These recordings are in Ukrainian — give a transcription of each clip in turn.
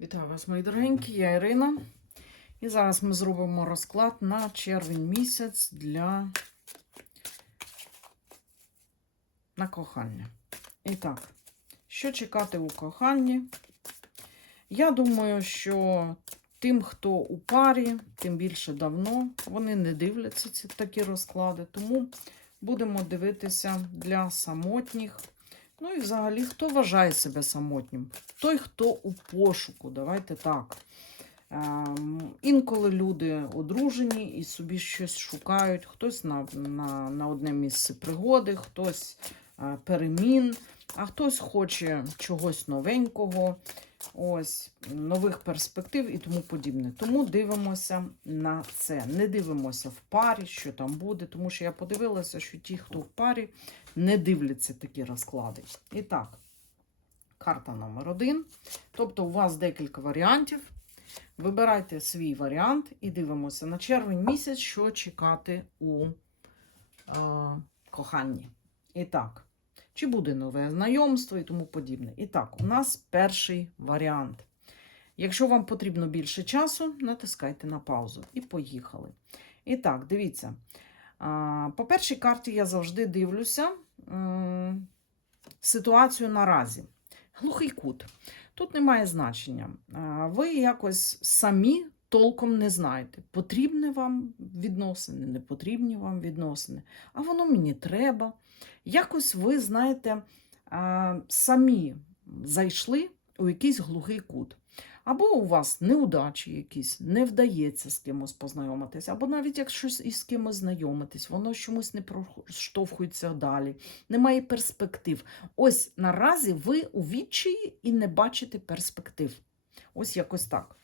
Вітаю вас, мої дорогенькі, я Ірина. І зараз ми зробимо розклад на червень місяць для на кохання. І так, що чекати у коханні? Я думаю, що тим, хто у парі, тим більше давно, вони не дивляться ці такі розклади, тому будемо дивитися для самотніх. Ну і взагалі, хто вважає себе самотнім? Той, хто у пошуку, давайте так. Ем, інколи люди одружені і собі щось шукають, хтось на, на, на одне місце пригоди, хтось е, перемін, а хтось хоче чогось новенького, ось, нових перспектив і тому подібне. Тому дивимося на це. Не дивимося в парі, що там буде, тому що я подивилася, що ті, хто в парі, не дивляться такі розклади. І так, карта номер один. Тобто, у вас декілька варіантів. Вибирайте свій варіант і дивимося на червень місяць, що чекати у е, коханні. І так, чи буде нове знайомство і тому подібне. І так, у нас перший варіант. Якщо вам потрібно більше часу, натискайте на паузу. І поїхали. І так, дивіться. По першій карті я завжди дивлюся ситуацію наразі. Глухий кут. Тут немає значення. Ви якось самі толком не знаєте, потрібні вам відносини, не потрібні вам відносини, а воно мені треба. Якось ви, знаєте, самі зайшли у якийсь глухий кут. Або у вас неудачі якісь, не вдається з кимось познайомитися, або навіть якщо із кимось знайомитись, воно чомусь не проштовхується далі, немає перспектив. Ось наразі ви у відчаї і не бачите перспектив. Ось якось так.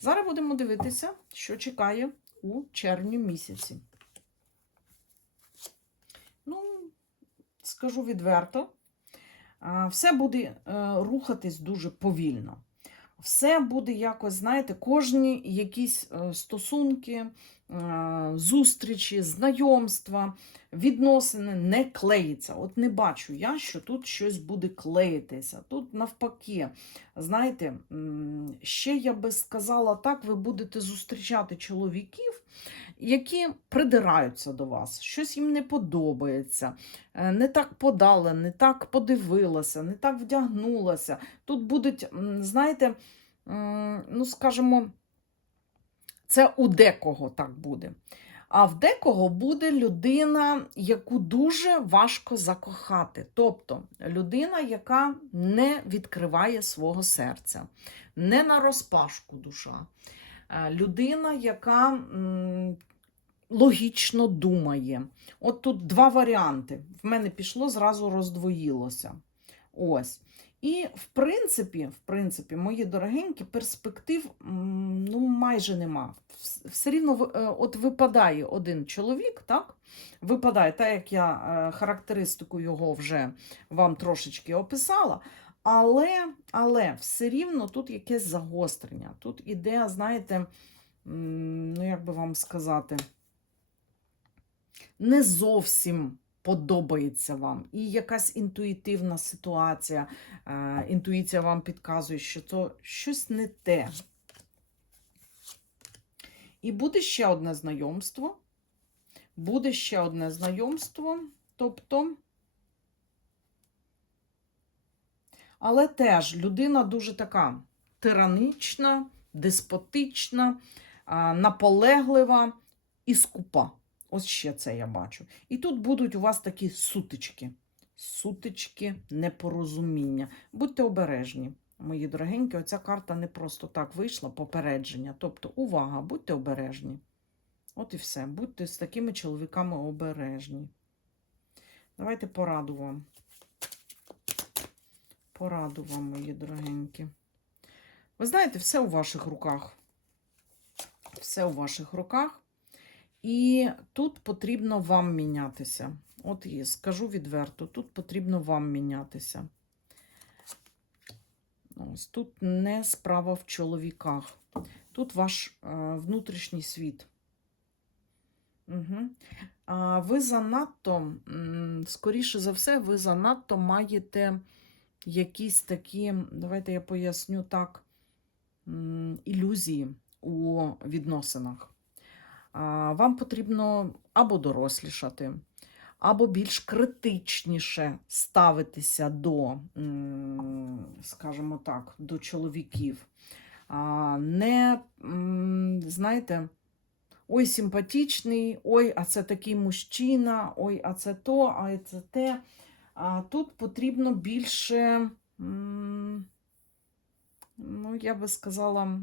Зараз будемо дивитися, що чекає у червні місяці. Ну, скажу відверто, все буде е, рухатись дуже повільно. Все буде якось, знаєте, кожні якісь е, стосунки, е, зустрічі, знайомства, відносини не клеїться. От не бачу я, що тут щось буде клеїтися. Тут навпаки, знаєте, ще я би сказала так, ви будете зустрічати чоловіків, які придираються до вас, щось їм не подобається, е, не так подала, не так подивилася, не так вдягнулася. Тут будуть, знаєте, ну, скажімо, це у декого так буде. А в декого буде людина, яку дуже важко закохати. Тобто людина, яка не відкриває свого серця, не на розпашку душа. Е, Людина, яка логічно думає. От тут два варіанти. В мене пішло, зразу роздвоїлося. Ось. І, в принципі, в принципі, мої дорогенькі, перспектив ну, майже нема. Все рівно е, от випадає один чоловік, так? Випадає, так як я е, характеристику його вже вам трошечки описала. Але, але все рівно тут якесь загострення. Тут іде, знаєте, ну як би вам сказати, не зовсім подобається вам. І якась інтуїтивна ситуація, е, інтуїція вам підказує, що то щось не те. І буде ще одне знайомство. Буде ще одне знайомство, тобто. Але теж людина дуже така тиранична, деспотична, наполеглива і скупа. Ось ще це я бачу. І тут будуть у вас такі сутички. Сутички непорозуміння. Будьте обережні, мої дорогенькі. Оця карта не просто так вийшла, попередження. Тобто, увага, будьте обережні. От і все. Будьте з такими чоловіками обережні. Давайте пораду вам. Пораду вам, мої дорогенькі. Ви знаєте, все у ваших руках. Все у ваших руках. І тут потрібно вам мінятися. От і скажу відверто, тут потрібно вам мінятися. Ось тут не справа в чоловіках. Тут ваш е, внутрішній світ. Угу. А ви занадто, скоріше за все, ви занадто маєте якісь такі, давайте я поясню так, ілюзії у відносинах. Вам потрібно або дорослішати, або більш критичніше ставитися до, скажімо так, до чоловіків. Не, знаєте, ой, симпатичний, ой, а це такий мужчина, ой, а це то, а це те. А тут потрібно більше, ну, я би сказала,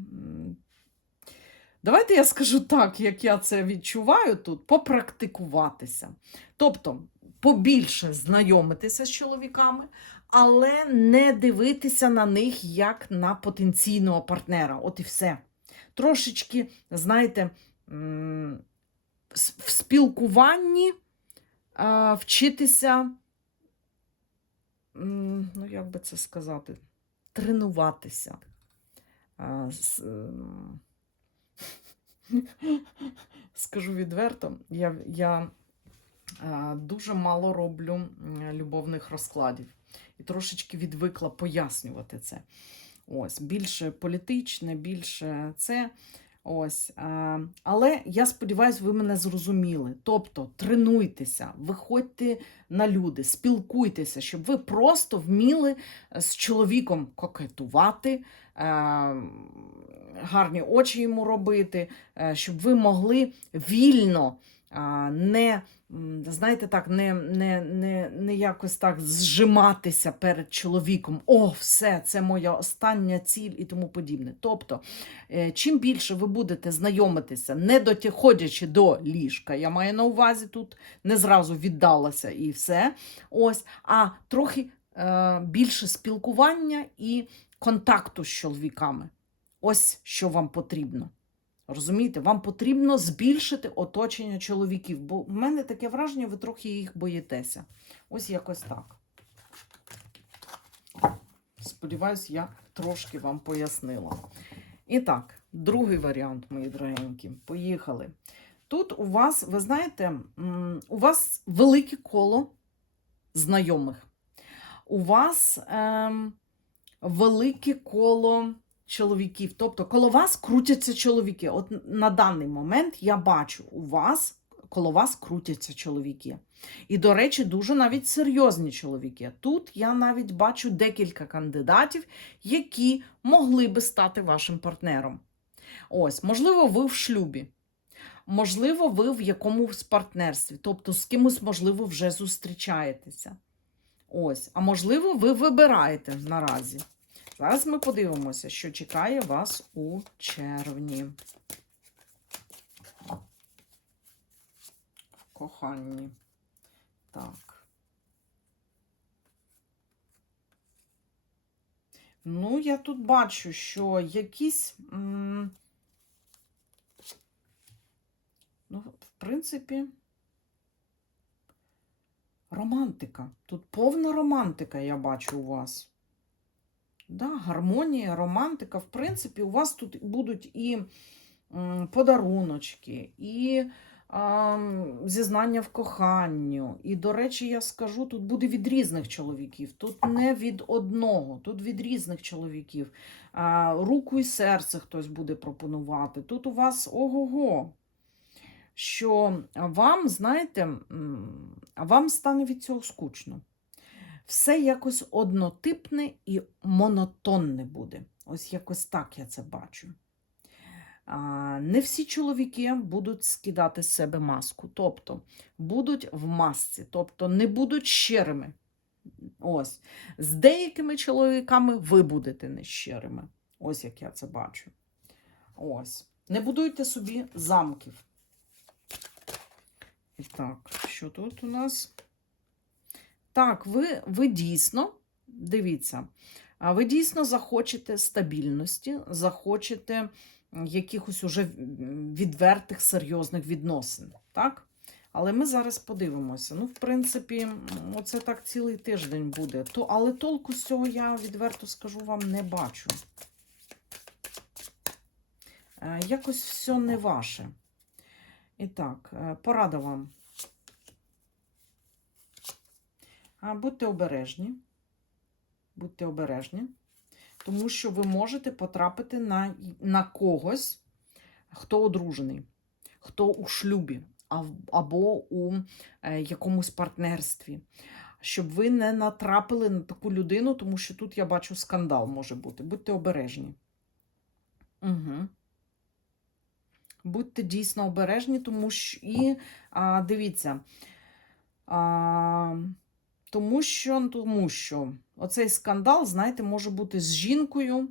давайте я скажу так, як я це відчуваю тут, попрактикуватися. Тобто, побільше знайомитися з чоловіками, але не дивитися на них як на потенційного партнера. От і все. Трошечки, знаєте, в спілкуванні вчитися, ну як би це сказати, тренуватися. Скажу відверто, я, я а, дуже мало роблю любовних розкладів і трошечки відвикла пояснювати це. Ось, більше політичне, більше це. Ось, а, але я сподіваюся, ви мене зрозуміли. Тобто тренуйтеся, виходьте на люди, спілкуйтеся, щоб ви просто вміли з чоловіком кокетувати, е, гарні очі йому робити, е, щоб ви могли вільно, не, знаєте, так, не, не, не, не якось так зжиматися перед чоловіком. О, все, це моя остання ціль і тому подібне. Тобто, е, чим більше ви будете знайомитися, не доходячи до ліжка, я маю на увазі тут, не зразу віддалася і все. Ось, а трохи е, більше спілкування і контакту з чоловіками. Ось що вам потрібно. Розумієте, вам потрібно збільшити оточення чоловіків, бо в мене таке враження, ви трохи їх боїтеся. Ось якось так. Сподіваюсь, я трошки вам пояснила. І так, другий варіант, мої дорогенькі. Поїхали. Тут у вас, ви знаєте, у вас велике коло знайомих. У вас ем, велике коло чоловіків. Тобто, коло вас крутяться чоловіки. От на даний момент я бачу, у вас коло вас крутяться чоловіки. І, до речі, дуже навіть серйозні чоловіки. Тут я навіть бачу декілька кандидатів, які могли би стати вашим партнером. Ось, можливо, ви в шлюбі. Можливо, ви в якомусь партнерстві, тобто з кимось, можливо, вже зустрічаєтеся. Ось, а можливо, ви вибираєте наразі. Зараз ми подивимося, що чекає вас у червні. Коханні. Так. Ну, я тут бачу, що якісь. Ну, в принципі, романтика. Тут повна романтика, я бачу у вас. Да, гармонія, романтика. В принципі, у вас тут будуть і подаруночки, і а, зізнання в коханню. І, до речі, я скажу, тут буде від різних чоловіків. Тут не від одного, тут від різних чоловіків. А, руку і серце хтось буде пропонувати. Тут у вас ого-го. Що вам, знаєте, вам стане від цього скучно все якось однотипне і монотонне буде. Ось якось так я це бачу. Не всі чоловіки будуть скидати з себе маску, тобто будуть в масці, тобто не будуть щирими. Ось. З деякими чоловіками ви будете нещирими. Ось як я це бачу. Ось. Не будуйте собі замків. І так, що тут у нас? Так, ви, ви дійсно, дивіться, ви дійсно захочете стабільності, захочете якихось уже відвертих серйозних відносин. Так? Але ми зараз подивимося. Ну, в принципі, оце так цілий тиждень буде. То, але толку з цього я відверто скажу вам не бачу. Е, Якось все не ваше. І так, е, порада вам. А, Будьте обережні. Будьте обережні. тому що ви можете потрапити на, на когось, хто одружений, хто у шлюбі або у е, якомусь партнерстві. Щоб ви не натрапили на таку людину, тому що тут я бачу скандал може бути. Будьте обережні. Угу. Будьте дійсно обережні, тому що і а, дивіться. А, тому що, тому що оцей скандал, знаєте, може бути з жінкою.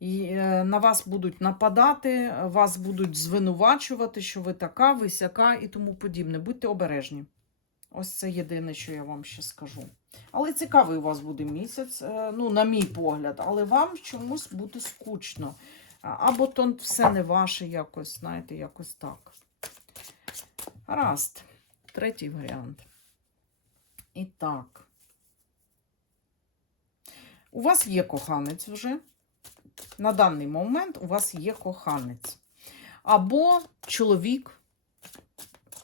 І е, на вас будуть нападати, вас будуть звинувачувати, що ви така, ви сяка і тому подібне. Будьте обережні. Ось це єдине, що я вам ще скажу. Але цікавий у вас буде місяць, е, ну, на мій погляд, але вам чомусь буде скучно. Або то все не ваше якось, знаєте, якось так. Гаразд. Третій варіант. І так. У вас є коханець вже. На даний момент у вас є коханець. Або чоловік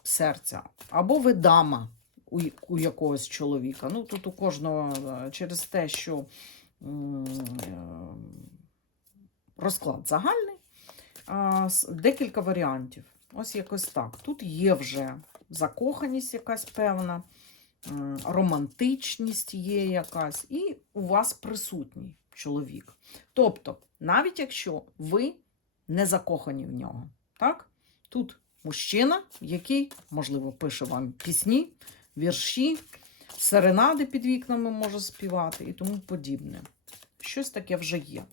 серця, або ви дама у, якогось чоловіка. Ну, тут у кожного е, через те, що е, розклад загальний, декілька варіантів. Ось якось так. Тут є вже закоханість якась певна, романтичність є якась, і у вас присутній чоловік. Тобто, навіть якщо ви не закохані в нього, так? Тут мужчина, який, можливо, пише вам пісні, вірші, серенади під вікнами може співати і тому подібне. Щось таке вже є.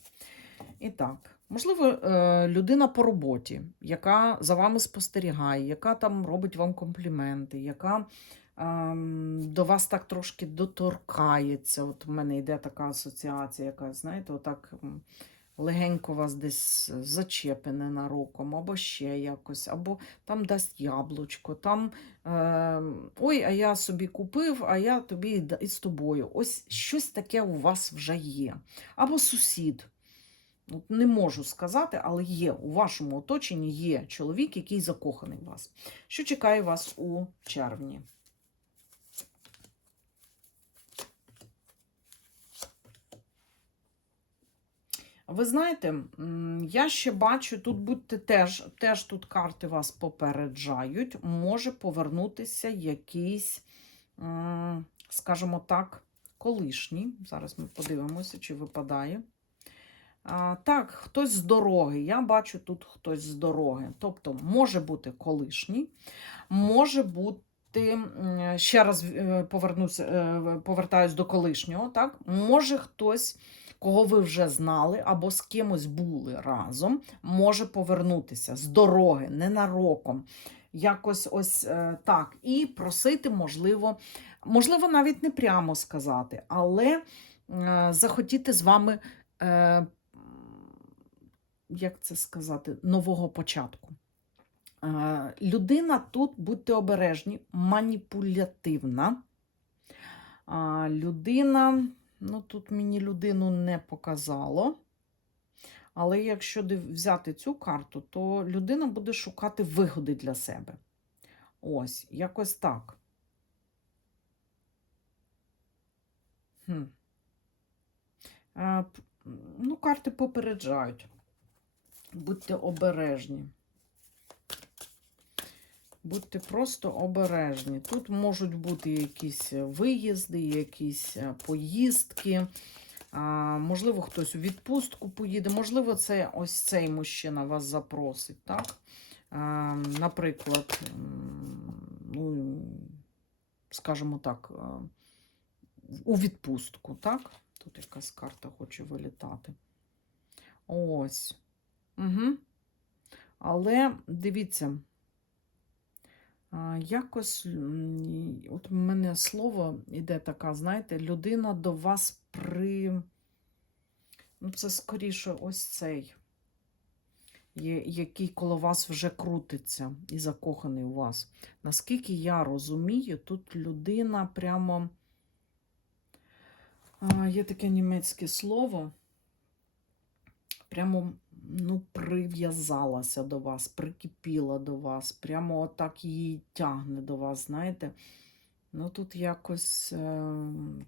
І так, можливо, е, людина по роботі, яка за вами спостерігає, яка там робить вам компліменти, яка до вас так трошки доторкається. От у мене йде така асоціація, яка, знаєте, отак легенько вас десь зачепи ненароком, або ще якось, або там дасть яблучко, там ем, ой, а я собі купив, а я тобі і з тобою. Ось щось таке у вас вже є. Або сусід. От не можу сказати, але є у вашому оточенні є чоловік, який закоханий в вас. Що чекає вас у червні? Ви знаєте, я ще бачу, тут будьте теж, теж тут карти вас попереджають, може повернутися якийсь, скажімо так, колишній. Зараз ми подивимося, чи випадає. Так, хтось з дороги. Я бачу тут хтось з дороги. Тобто, може бути колишній, може бути. Ще раз е, повернуся, е, повертаюсь до колишнього, так? Може хтось, кого ви вже знали, або з кимось були разом, може повернутися з дороги, ненароком. Якось ось е, так. І просити, можливо, можливо, навіть не прямо сказати, але е, захотіти з вами е, як це сказати, нового початку. Е, Людина тут, будьте обережні, маніпулятивна. А, Людина, ну тут мені людину не показало. Але якщо взяти цю карту, то людина буде шукати вигоди для себе. Ось, якось так. Хм. Е, Ну, карти попереджають. Будьте обережні. Будьте просто обережні. Тут можуть бути якісь виїзди, якісь е, поїздки. Можливо, хтось у відпустку поїде. Можливо, це ось цей мужчина вас запросить, так? Наприклад, ну, скажімо так, е, у відпустку, так? Тут якась карта хоче вилітати. Ось. Угу. Але дивіться, якось от в мене слово іде така, знаєте, людина до вас при. Ну, це скоріше ось цей, який коло вас вже крутиться і закоханий у вас. Наскільки я розумію, тут людина прямо. Є таке німецьке слово. Прямо ну, прив'язалася до вас, прикипіла до вас, прямо отак її тягне до вас, знаєте. Ну тут якось е,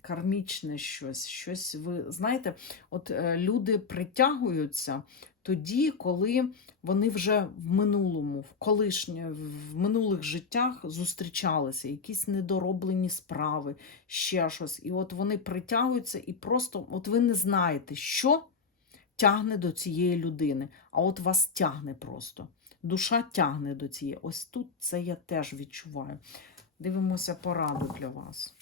кармічне щось. щось ви знаєте, от е, люди притягуються тоді, коли вони вже в минулому, в колишнє, в минулих життях зустрічалися, якісь недороблені справи, ще щось. І от вони притягуються, і просто от ви не знаєте, що тягне до цієї людини, а от вас тягне просто. Душа тягне до цієї. Ось тут це я теж відчуваю. Дивимося пораду для вас.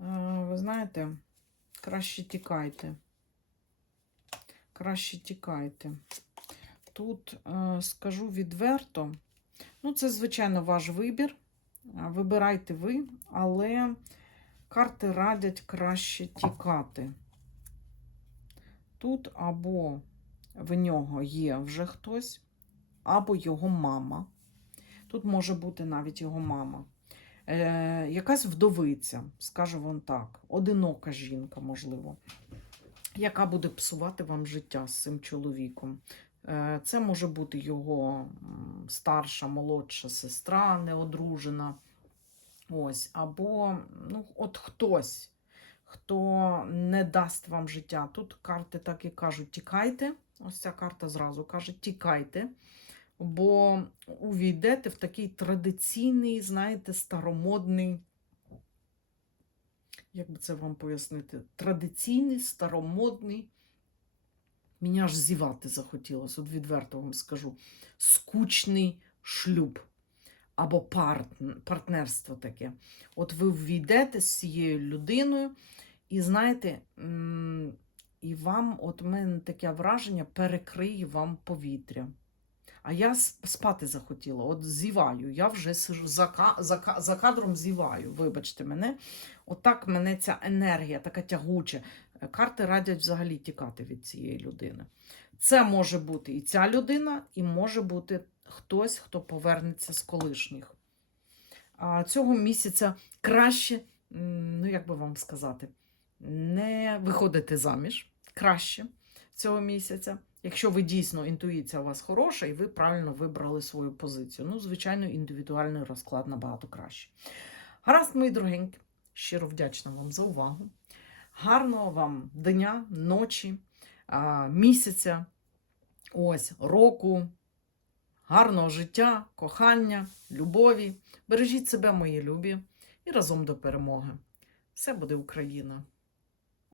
Е, Ви знаєте, краще тікайте. Краще тікайте. Тут е, скажу відверто, ну, це, звичайно, ваш вибір. Вибирайте ви, але карти радять краще тікати. Тут або в нього є вже хтось, або його мама. Тут може бути навіть його мама. Е, якась вдовиця, скажу вам так, одинока жінка, можливо, яка буде псувати вам життя з цим чоловіком. Е, це може бути його старша, молодша сестра, неодружена. Ось, або ну, от хтось, хто не дасть вам життя. Тут карти так і кажуть: тікайте. Ось ця карта зразу каже: тікайте, бо увійдете в такий традиційний, знаєте, старомодний, як би це вам пояснити, традиційний, старомодний. Мені аж зівати захотілося, от відверто вам скажу. Скучний шлюб або партн- партнерство таке. От ви ввійдете з цією людиною, і знаєте, і вам, от у мене таке враження, перекриє вам повітря. А я спати захотіла, от зіваю. Я вже сижу за, за, за кадром зіваю, вибачте мене. Отак мене ця енергія, така тягуча. Карти радять взагалі тікати від цієї людини. Це може бути і ця людина, і може бути хтось, хто повернеться з колишніх. А цього місяця краще, ну як би вам сказати, не виходити заміж краще цього місяця. Якщо ви дійсно інтуїція у вас хороша і ви правильно вибрали свою позицію. Ну, звичайно, індивідуальний розклад набагато краще. Гаразд, мої дорогенькі, щиро вдячна вам за увагу. Гарного вам дня, ночі, місяця, ось, року, гарного життя, кохання, любові. Бережіть себе, мої любі, і разом до перемоги. Все буде Україна!